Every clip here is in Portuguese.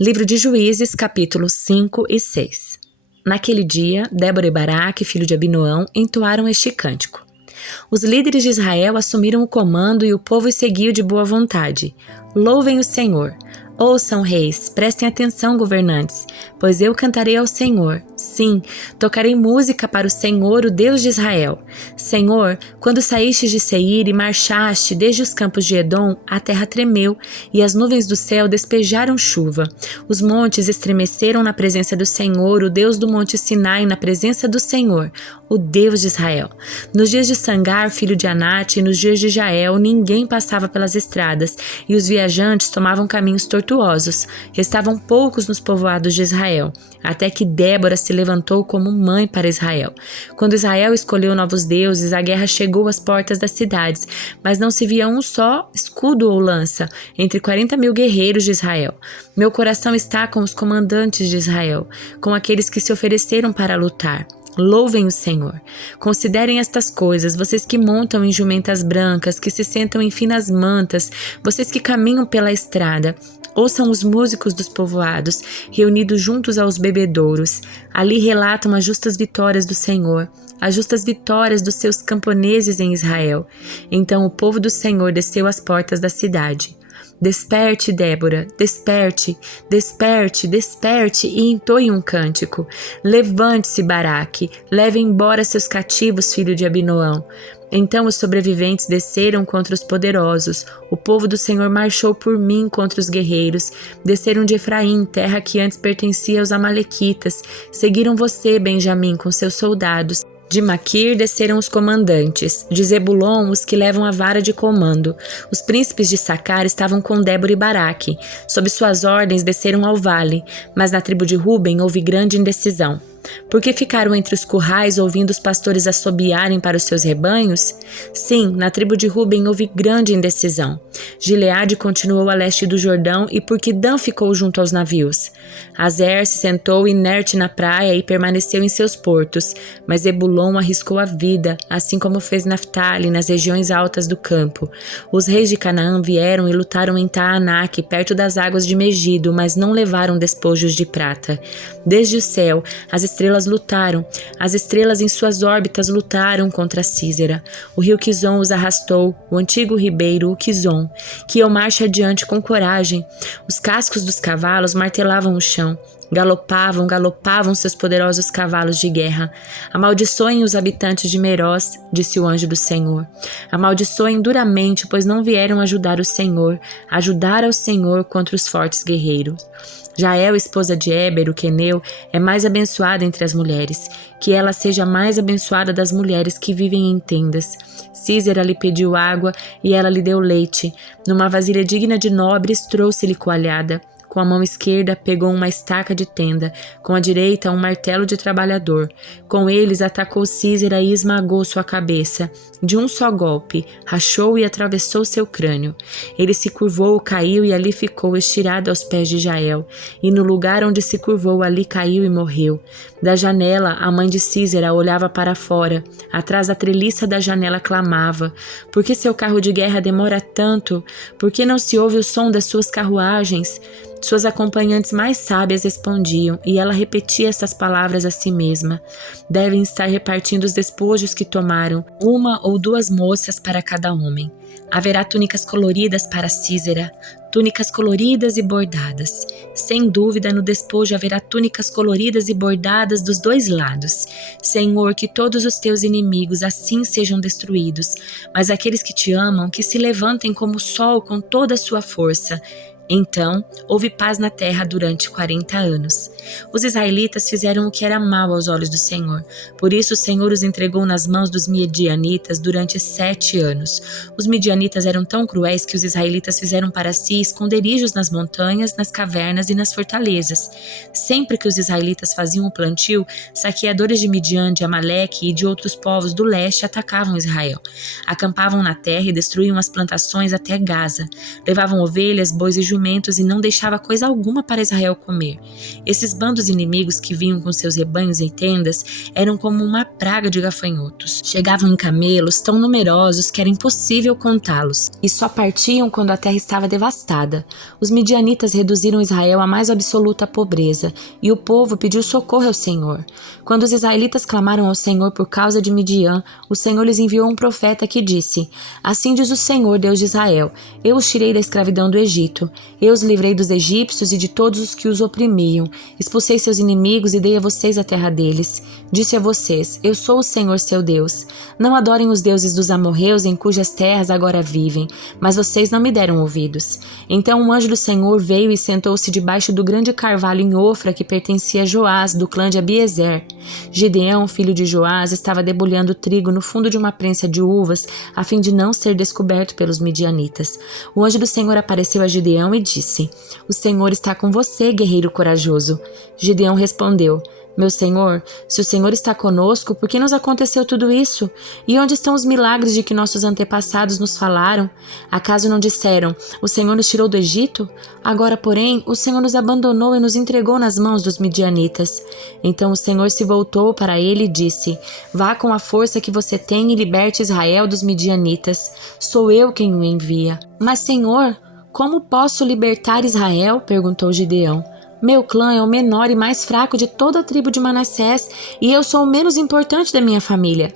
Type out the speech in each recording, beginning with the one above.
Livro de Juízes, capítulos 5 e 6. Naquele dia, Débora e Baraque, filho de Abinoão, entoaram este cântico. Os líderes de Israel assumiram o comando e o povo os seguiu de boa vontade. Louvem o Senhor. Ouçam, reis, prestem atenção, governantes, pois eu cantarei ao Senhor. Sim, tocarei música para o Senhor, o Deus de Israel. Senhor, quando saíste de Seir e marchaste desde os campos de Edom, a terra tremeu e as nuvens do céu despejaram chuva. Os montes estremeceram na presença do Senhor, o Deus do monte Sinai, na presença do Senhor, o Deus de Israel. Nos dias de Sangar, filho de Anate, e nos dias de Jael, ninguém passava pelas estradas, e os viajantes tomavam caminhos tortuosos. Restavam poucos nos povoados de Israel, até que Débora se levantou como mãe para Israel. Quando Israel escolheu novos deuses, a guerra chegou às portas das cidades, mas não se via um só escudo ou lança entre 40.000 guerreiros de Israel. Meu coração está com os comandantes de Israel, com aqueles que se ofereceram para lutar. Louvem o Senhor. Considerem estas coisas, vocês que montam em jumentas brancas, que se sentam em finas mantas, vocês que caminham pela estrada. Ouçam os músicos dos povoados, reunidos juntos aos bebedouros. Ali relatam as justas vitórias do Senhor, as justas vitórias dos seus camponeses em Israel. Então o povo do Senhor desceu às portas da cidade. Desperte, Débora, desperte, desperte, desperte e entoie um cântico. Levante-se, Baraque, leve embora seus cativos, filho de Abinoão. Então os sobreviventes desceram contra os poderosos. O povo do Senhor marchou por mim contra os guerreiros. Desceram de Efraim, terra que antes pertencia aos amalequitas. Seguiram você, Benjamim, com seus soldados. De Maquir desceram os comandantes, de Zebulon os que levam a vara de comando. Os príncipes de Sacar estavam com Débora e Baraque. Sob suas ordens desceram ao vale, mas na tribo de Ruben houve grande indecisão. Porque ficaram entre os currais ouvindo os pastores assobiarem para os seus rebanhos? Sim, na tribo de Ruben houve grande indecisão. Gileade continuou a leste do Jordão e porque Dan ficou junto aos navios. Azer se sentou inerte na praia e permaneceu em seus portos, mas Zebulon arriscou a vida, assim como fez Naftali nas regiões altas do campo. Os reis de Canaã vieram e lutaram em Taanaque, perto das águas de Megido, mas não levaram despojos de prata. Desde o céu, as estrelas lutaram, as estrelas em suas órbitas lutaram contra Sísera. O rio Quizon os arrastou, o antigo ribeiro, o Quizon, que iam marcha adiante com coragem. Os cascos dos cavalos martelavam o chão. Galopavam, galopavam seus poderosos cavalos de guerra. Amaldiçoem os habitantes de Merós, disse o anjo do Senhor. Amaldiçoem duramente, pois não vieram ajudar o Senhor, ajudar ao Senhor contra os fortes guerreiros. Jael, esposa de Éber, o queneu, é mais abençoada entre as mulheres. Que ela seja a mais abençoada das mulheres que vivem em tendas. Sísera lhe pediu água e ela lhe deu leite. Numa vasilha digna de nobres, trouxe-lhe coalhada. Com a mão esquerda pegou uma estaca de tenda, com a direita um martelo de trabalhador. Com eles atacou Sísera e esmagou sua cabeça. De um só golpe, rachou e atravessou seu crânio. Ele se curvou, caiu e ali ficou estirado aos pés de Jael. E no lugar onde se curvou, ali caiu e morreu. Da janela, a mãe de Sísera olhava para fora. Atrás da treliça da janela clamava: por que seu carro de guerra demora tanto? Por que não se ouve o som das suas carruagens? Suas acompanhantes mais sábias respondiam, e ela repetia essas palavras a si mesma. Devem estar repartindo os despojos que tomaram, uma ou duas moças para cada homem. Haverá túnicas coloridas para Sísera, túnicas coloridas e bordadas. Sem dúvida, no despojo haverá túnicas coloridas e bordadas dos dois lados. Senhor, que todos os teus inimigos assim sejam destruídos, mas aqueles que te amam, que se levantem como o sol com toda a sua força. Então, houve paz na terra durante 40 anos. Os israelitas fizeram o que era mal aos olhos do Senhor. Por isso o Senhor os entregou nas mãos dos midianitas durante 7 anos. Os midianitas eram tão cruéis que os israelitas fizeram para si esconderijos nas montanhas, nas cavernas e nas fortalezas. Sempre que os israelitas faziam o plantio, saqueadores de Midian, de Amaleque e de outros povos do leste atacavam Israel. Acampavam na terra e destruíam as plantações até Gaza. Levavam ovelhas, bois e jumentos e não deixava coisa alguma para Israel comer. Esses bandos inimigos que vinham com seus rebanhos em tendas eram como uma praga de gafanhotos. Chegavam em camelos tão numerosos que era impossível contá-los, e só partiam quando a terra estava devastada. Os midianitas reduziram Israel à mais absoluta pobreza, e o povo pediu socorro ao Senhor. Quando os israelitas clamaram ao Senhor por causa de Midian, o Senhor lhes enviou um profeta que disse: Assim diz o Senhor, Deus de Israel: Eu os tirei da escravidão do Egito. Eu os livrei dos egípcios e de todos os que os oprimiam. Expulsei seus inimigos e dei a vocês a terra deles. Disse a vocês: Eu sou o Senhor seu Deus. Não adorem os deuses dos amorreus em cujas terras agora vivem, mas vocês não me deram ouvidos. Então um anjo do Senhor veio e sentou-se debaixo do grande carvalho em Ofra que pertencia a Joás, do clã de Abiezer. Gideão, filho de Joás, estava debulhando trigo no fundo de uma prensa de uvas, a fim de não ser descoberto pelos midianitas. O anjo do Senhor apareceu a Gideão e disse: O Senhor está com você, guerreiro corajoso. Gideão respondeu: Meu Senhor, se o Senhor está conosco, por que nos aconteceu tudo isso? E onde estão os milagres de que nossos antepassados nos falaram? Acaso não disseram: O Senhor nos tirou do Egito? Agora, porém, o Senhor nos abandonou e nos entregou nas mãos dos midianitas. Então o Senhor se voltou para ele e disse: Vá com a força que você tem e liberte Israel dos midianitas. Sou eu quem o envia. Mas, Senhor, como posso libertar Israel? Perguntou Gideão. Meu clã é o menor e mais fraco de toda a tribo de Manassés, e eu sou o menos importante da minha família.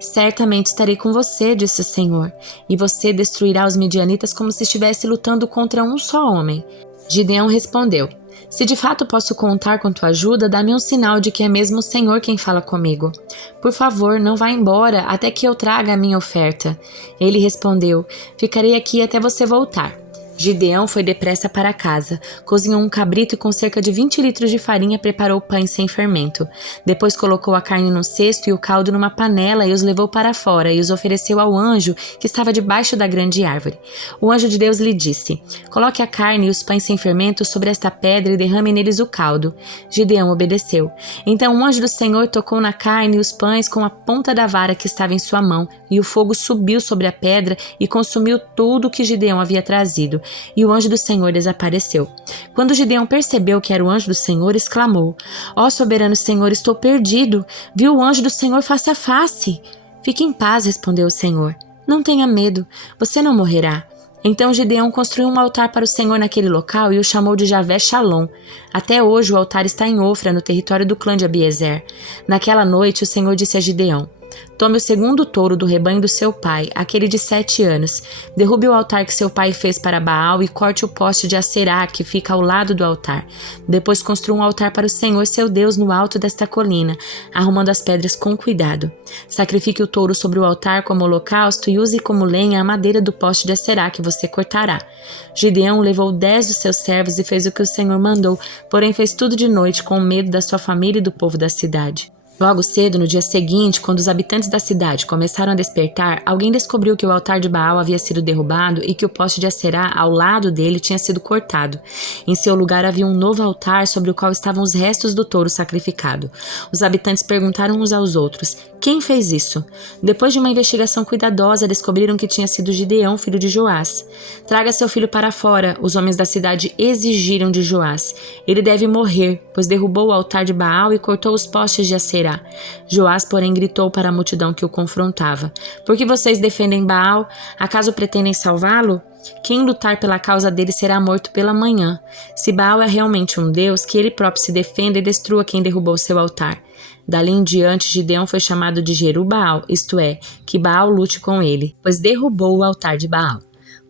Certamente estarei com você, disse o Senhor, e você destruirá os midianitas como se estivesse lutando contra um só homem. Gideão respondeu: Se de fato posso contar com tua ajuda, dá-me um sinal de que é mesmo o Senhor quem fala comigo. Por favor, não vá embora até que eu traga a minha oferta. Ele respondeu: Ficarei aqui até você voltar. Gideão foi depressa para casa, cozinhou um cabrito e com cerca de 20 litros de farinha preparou pães sem fermento. Depois colocou a carne num cesto e o caldo numa panela e os levou para fora e os ofereceu ao anjo que estava debaixo da grande árvore. O anjo de Deus lhe disse: Coloque a carne e os pães sem fermento sobre esta pedra e derrame neles o caldo. Gideão obedeceu. Então o anjo do Senhor tocou na carne e os pães com a ponta da vara que estava em sua mão, e o fogo subiu sobre a pedra e consumiu tudo o que Gideão havia trazido. E o anjo do Senhor desapareceu. Quando Gideão percebeu que era o anjo do Senhor, exclamou: Ó soberano Senhor, estou perdido. Vi o anjo do Senhor face a face. Fique em paz, respondeu o Senhor. Não tenha medo, você não morrerá. Então Gideão construiu um altar para o Senhor naquele local e o chamou de Javé Shalom. Até hoje o altar está em Ofra, no território do clã de Abiezer. Naquela noite o Senhor disse a Gideão: Tome o segundo touro do rebanho do seu pai, aquele de 7 anos. Derrube o altar que seu pai fez para Baal e corte o poste de Acerá que fica ao lado do altar. Depois construa um altar para o Senhor seu Deus no alto desta colina, arrumando as pedras com cuidado. Sacrifique o touro sobre o altar como holocausto e use como lenha a madeira do poste de Acerá que você cortará. Gideão levou 10 dos seus servos e fez o que o Senhor mandou, porém fez tudo de noite com medo da sua família e do povo da cidade. Logo cedo, no dia seguinte, quando os habitantes da cidade começaram a despertar, alguém descobriu que o altar de Baal havia sido derrubado e que o poste de Acerá ao lado dele tinha sido cortado. Em seu lugar havia um novo altar sobre o qual estavam os restos do touro sacrificado. Os habitantes perguntaram uns aos outros: Quem fez isso? Depois de uma investigação cuidadosa, descobriram que tinha sido Gideão, filho de Joás. Traga seu filho para fora, os homens da cidade exigiram de Joás. Ele deve morrer, pois derrubou o altar de Baal e cortou os postes de Acerá. Joás, porém, gritou para a multidão que o confrontava: Por que vocês defendem Baal? Acaso pretendem salvá-lo? Quem lutar pela causa dele será morto pela manhã. Se Baal é realmente um deus, que ele próprio se defenda e destrua quem derrubou seu altar. Dali em diante, Gideão foi chamado de Jeru-Baal, isto é, que Baal lute com ele, pois derrubou o altar de Baal.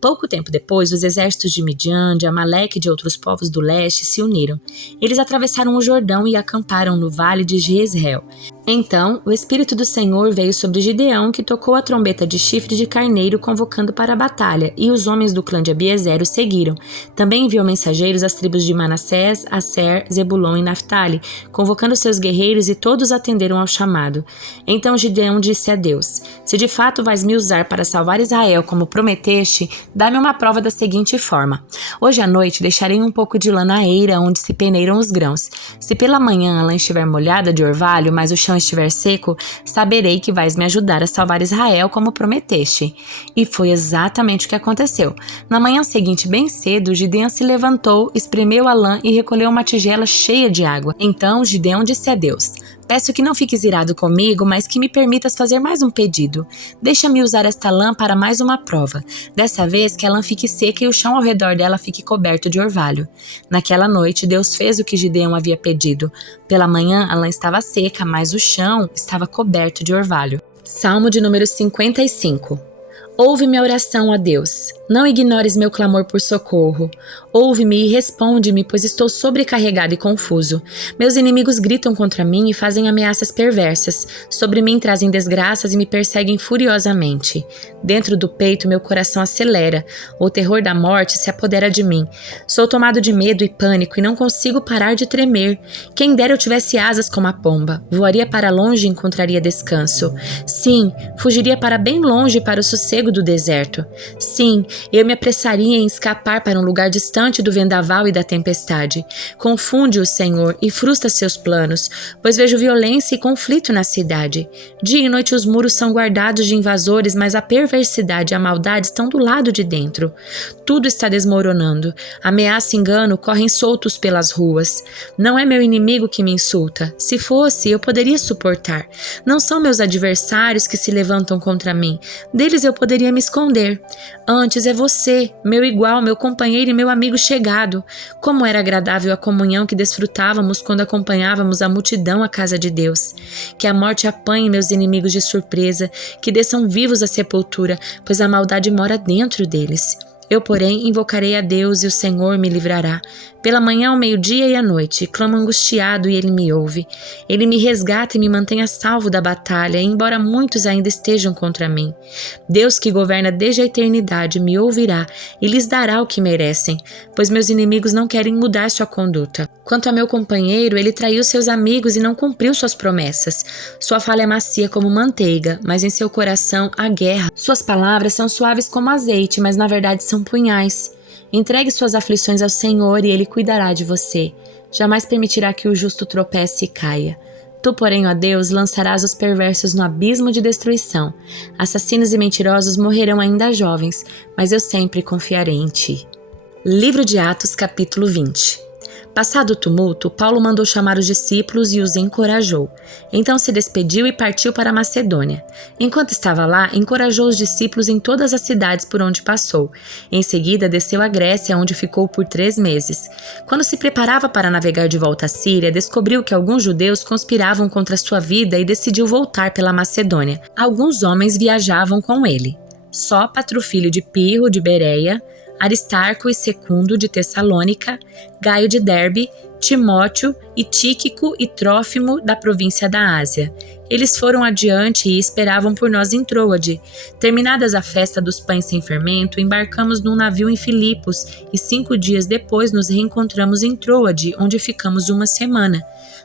Pouco tempo depois, os exércitos de Midian, de Amaleque e de outros povos do leste se uniram. Eles atravessaram o Jordão e acamparam no vale de Jezreel. Então, o Espírito do Senhor veio sobre Gideão, que tocou a trombeta de chifre de carneiro, convocando para a batalha, e os homens do clã de Abiezer o seguiram. Também enviou mensageiros às tribos de Manassés, Aser, Zebulon e Naftali, convocando seus guerreiros, e todos atenderam ao chamado. Então Gideão disse a Deus: Se de fato vais me usar para salvar Israel como prometeste, dá-me uma prova da seguinte forma: Hoje à noite deixarei um pouco de lã na eira onde se peneiram os grãos. Se pela manhã a lã estiver molhada de orvalho, mas o chão chão estiver seco, saberei que vais me ajudar a salvar Israel como prometeste. E foi exatamente o que aconteceu. Na manhã seguinte, bem cedo, Gideão se levantou, espremeu a lã e recolheu uma tigela cheia de água. Então Gideão disse a Deus: peço que não fiques irado comigo, mas que me permitas fazer mais um pedido. Deixa-me usar esta lã para mais uma prova. Dessa vez que a lã fique seca e o chão ao redor dela fique coberto de orvalho. Naquela noite, Deus fez o que Gideão havia pedido. Pela manhã, a lã estava seca, mas o chão estava coberto de orvalho. Salmo de número 55. Ouve minha oração, ó Deus. Não ignores meu clamor por socorro. Ouve-me e responde-me, pois estou sobrecarregado e confuso. Meus inimigos gritam contra mim e fazem ameaças perversas. Sobre mim trazem desgraças e me perseguem furiosamente. Dentro do peito, meu coração acelera. O terror da morte se apodera de mim. Sou tomado de medo e pânico e não consigo parar de tremer. Quem dera eu tivesse asas como a pomba. Voaria para longe e encontraria descanso. Sim, fugiria para bem longe para o sossego do deserto. Sim, eu me apressaria em escapar para um lugar distante do vendaval e da tempestade. Confunde-o, Senhor, e frustra seus planos, pois vejo violência e conflito na cidade. Dia e noite os muros são guardados de invasores, mas a perversidade e a maldade estão do lado de dentro. Tudo está desmoronando. Ameaça e engano correm soltos pelas ruas. Não é meu inimigo que me insulta. Se fosse, eu poderia suportar. Não são meus adversários que se levantam contra mim. Deles eu poderia me esconder. Antes é você, meu igual, meu companheiro e meu amigo chegado. Como era agradável a comunhão que desfrutávamos quando acompanhávamos a multidão à casa de Deus. Que a morte apanhe meus inimigos de surpresa, que desçam vivos à sepultura, pois a maldade mora dentro deles. Eu, porém, invocarei a Deus e o Senhor me livrará. Pela manhã, ao meio-dia e à noite, clamo angustiado e Ele me ouve. Ele me resgata e me mantém a salvo da batalha, embora muitos ainda estejam contra mim. Deus, que governa desde a eternidade, me ouvirá e lhes dará o que merecem, pois meus inimigos não querem mudar sua conduta. Quanto a meu companheiro, ele traiu seus amigos e não cumpriu suas promessas. Sua fala é macia como manteiga, mas em seu coração há guerra. Suas palavras são suaves como azeite, mas na verdade são punhais. Entregue suas aflições ao Senhor e Ele cuidará de você. Jamais permitirá que o justo tropece e caia. Tu, porém, ó Deus, lançarás os perversos no abismo de destruição. Assassinos e mentirosos morrerão ainda jovens, mas eu sempre confiarei em ti. Livro de Atos, capítulo 20. Passado o tumulto, Paulo mandou chamar os discípulos e os encorajou. Então se despediu e partiu para a Macedônia. Enquanto estava lá, encorajou os discípulos em todas as cidades por onde passou. Em seguida, desceu à Grécia, onde ficou por 3 meses. Quando se preparava para navegar de volta à Síria, descobriu que alguns judeus conspiravam contra sua vida e decidiu voltar pela Macedônia. Alguns homens viajavam com ele: Sópatro, filho de Pirro, de Bereia, Aristarco e Secundo de Tessalônica, Gaio de Derbe, Timóteo e Tíquico e Trófimo da província da Ásia. Eles foram adiante e esperavam por nós em Troade. Terminadas a festa dos pães sem fermento, embarcamos num navio em Filipos e 5 dias depois nos reencontramos em Troade, onde ficamos 1 semana.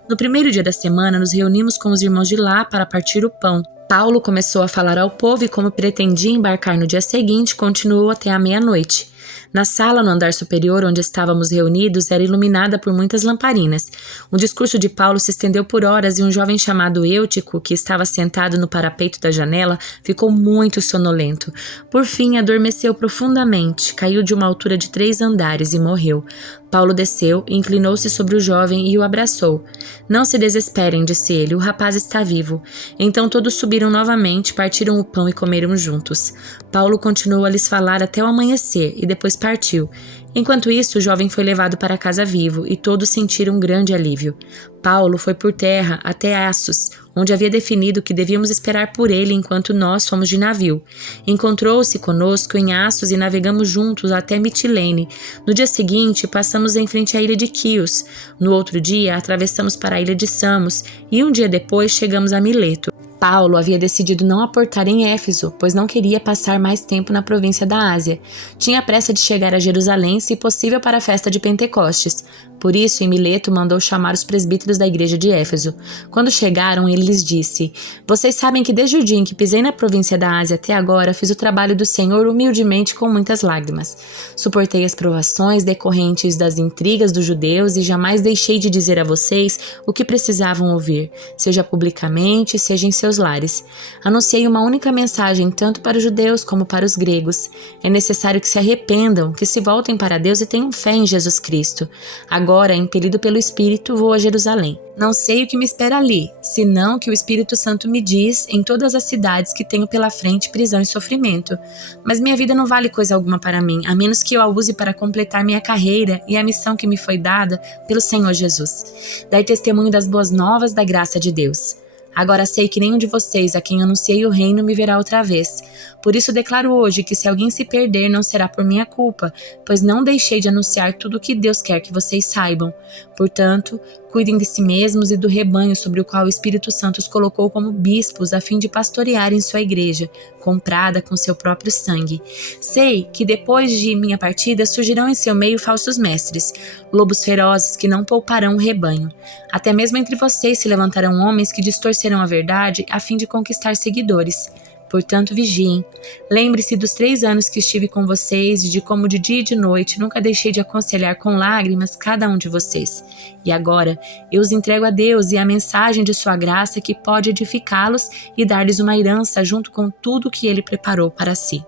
No primeiro dia da semana, nos reunimos com os irmãos de lá para partir o pão. Paulo começou a falar ao povo e, como pretendia embarcar no dia seguinte, continuou até a meia-noite. Na sala, no andar superior, onde estávamos reunidos, era iluminada por muitas lamparinas. O discurso de Paulo se estendeu por horas e um jovem chamado Eutico, que estava sentado no parapeito da janela, ficou muito sonolento. Por fim, adormeceu profundamente, caiu de uma altura de 3 andares e morreu. Paulo desceu, inclinou-se sobre o jovem e o abraçou. Não se desesperem, disse ele, o rapaz está vivo. Então todos subiram novamente, partiram o pão e comeram juntos. Paulo continuou a lhes falar até o amanhecer e depois partiu. Enquanto isso, o jovem foi levado para casa vivo e todos sentiram um grande alívio. Paulo foi por terra até Assos, onde havia definido que devíamos esperar por ele enquanto nós fomos de navio. Encontrou-se conosco em Assos e navegamos juntos até Mitilene. No dia seguinte, passamos em frente à ilha de Quios. No outro dia, atravessamos para a ilha de Samos e um dia depois chegamos a Mileto. Paulo havia decidido não aportar em Éfeso, pois não queria passar mais tempo na província da Ásia. Tinha pressa de chegar a Jerusalém, se possível, para a festa de Pentecostes. Por isso, em Mileto mandou chamar os presbíteros da igreja de Éfeso. Quando chegaram, ele lhes disse: Vocês sabem que desde o dia em que pisei na província da Ásia até agora, fiz o trabalho do Senhor humildemente com muitas lágrimas. Suportei as provações decorrentes das intrigas dos judeus e jamais deixei de dizer a vocês o que precisavam ouvir, seja publicamente, seja em seus lares. Anunciei uma única mensagem tanto para os judeus como para os gregos. É necessário que se arrependam, que se voltem para Deus e tenham fé em Jesus Cristo. Agora, impelido pelo Espírito, vou a Jerusalém. Não sei o que me espera ali, senão que o Espírito Santo me diz em todas as cidades que tenho pela frente prisão e sofrimento. Mas minha vida não vale coisa alguma para mim, a menos que eu a use para completar minha carreira e a missão que me foi dada pelo Senhor Jesus. Dar testemunho das boas novas da graça de Deus. Agora sei que nenhum de vocês a quem anunciei o reino me verá outra vez. Por isso declaro hoje que se alguém se perder não será por minha culpa, pois não deixei de anunciar tudo o que Deus quer que vocês saibam. Portanto, cuidem de si mesmos e do rebanho sobre o qual o Espírito Santo os colocou como bispos a fim de pastorearem sua igreja, comprada com seu próprio sangue. Sei que depois de minha partida surgirão em seu meio falsos mestres, lobos ferozes que não pouparão o rebanho. Até mesmo entre vocês se levantarão homens que distorcerão a verdade a fim de conquistar seguidores. Portanto, vigiem. Lembre-se dos 3 anos que estive com vocês e de como de dia e de noite nunca deixei de aconselhar com lágrimas cada um de vocês. E agora, eu os entrego a Deus e a mensagem de sua graça que pode edificá-los e dar-lhes uma herança junto com tudo que Ele preparou para si.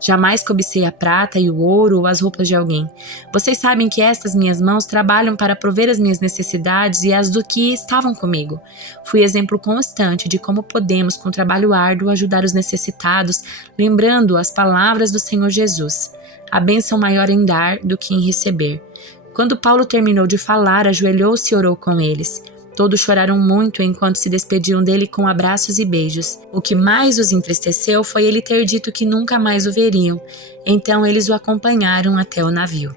Jamais cobicei a prata e o ouro ou as roupas de alguém. Vocês sabem que estas minhas mãos trabalham para prover as minhas necessidades e as do que estavam comigo. Fui exemplo constante de como podemos, com trabalho árduo, ajudar os necessitados, lembrando as palavras do Senhor Jesus. A bênção maior em dar do que em receber. Quando Paulo terminou de falar, ajoelhou-se e orou com eles. Todos choraram muito enquanto se despediam dele com abraços e beijos. O que mais os entristeceu foi ele ter dito que nunca mais o veriam. Então eles o acompanharam até o navio.